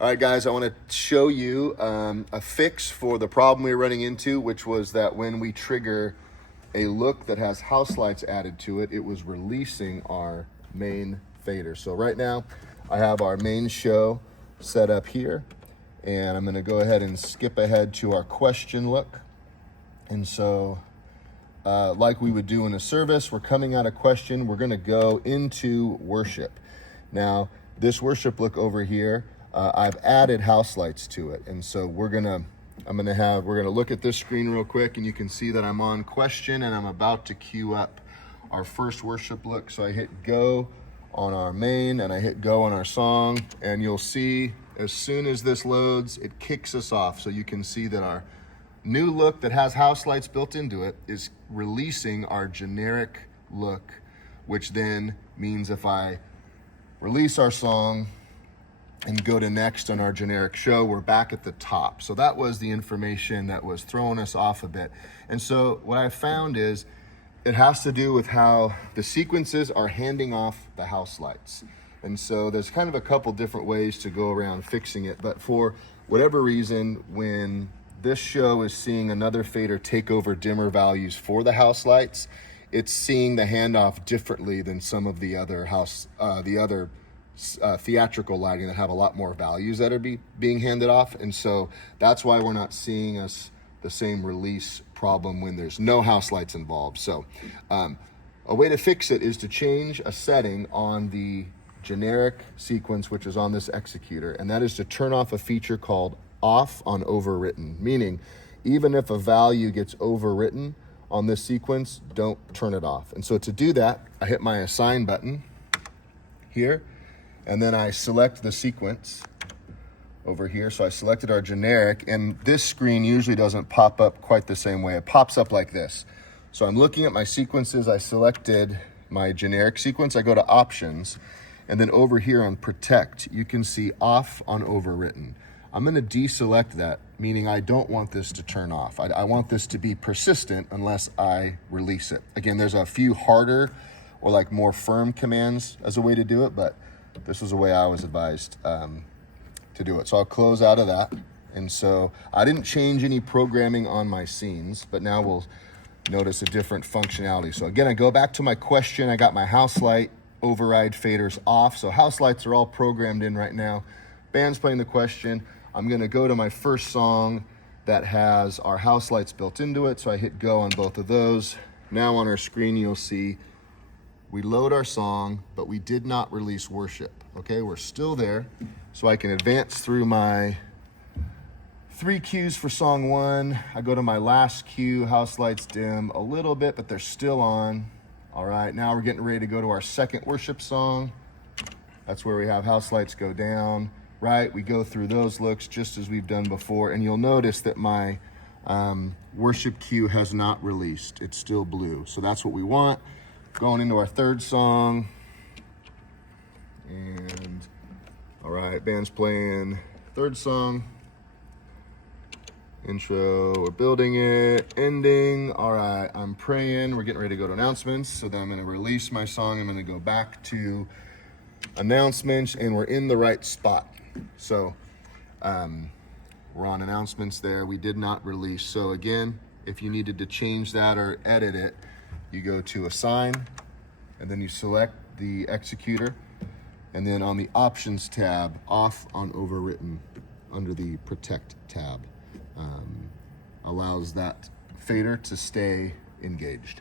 All right, guys, I want to show you a fix for the problem we were running into, which was that when we trigger a look that has house lights added to it, it was releasing our main fader. So right now, I have our main show set up here, and I'm going to go ahead and skip ahead to our question look. And so, like we would do in a service, we're coming out of question, we're going to go into worship. Now, this worship look over here, I've added house lights to it, and so we're gonna look at this screen real quick, and you can see that I'm on question, and I'm about to queue up our first worship look. So I hit go on our main, and I hit go on our song, and you'll see as soon as this loads, it kicks us off. So you can see that our new look that has house lights built into it is releasing our generic look, which then means if I release our song and go to next on our generic show, we're back at the top. So that was the information that was throwing us off a bit. And so what I found is it has to do with how the sequences are handing off the house lights. And so there's kind of a couple different ways to go around fixing it. But for whatever reason, when this show is seeing another fader take over dimmer values for the house lights, it's seeing the handoff differently than some of the other theatrical lighting that have a lot more values that are being handed off. And so that's why we're not seeing the same release problem when there's no house lights involved. So a way to fix it is to change a setting on the generic sequence, which is on this executor, and that is to turn off a feature called off on overwritten, meaning even if a value gets overwritten on this sequence, don't turn it off. And so to do that, I hit my assign button here, and then I select the sequence over here. So I selected our generic, and this screen usually doesn't pop up quite the same way. It pops up like this. So I'm looking at my sequences. I selected my generic sequence. I go to options, and then over here on protect, you can see off on overwritten. I'm going to deselect that, meaning I don't want this to turn off. I want this to be persistent unless I release it. Again, there's a few harder or like more firm commands as a way to do it, but this was the way I was advised to do it. So I'll close out of that. And so I didn't change any programming on my scenes, but now we'll notice a different functionality. So again, I go back to my question. I got my house light override faders off. So house lights are all programmed in right now. Band's playing the question. I'm gonna go to my first song that has our house lights built into it. So I hit go on both of those. Now on our screen, you'll see we load our song, but we did not release worship. Okay, we're still there. So I can advance through my 3 cues for song 1. I go to my last cue, house lights dim a little bit, but they're still on. All right, now we're getting ready to go to our second worship song. That's where we have house lights go down, right? We go through those looks just as we've done before, and you'll notice that my worship cue has not released. It's still blue, so that's what we want. Going into our third song, and all right, band's playing third song, intro, we're building it, ending. All right, I'm praying, we're getting ready to go to announcements. So then I'm gonna release my song, I'm gonna go back to announcements, and we're in the right spot. So we're on announcements there, we did not release. So again, if you needed to change that or edit it, you go to assign, and then you select the executor, and then on the options tab, off on overwritten under the protect tab, allows that fader to stay engaged.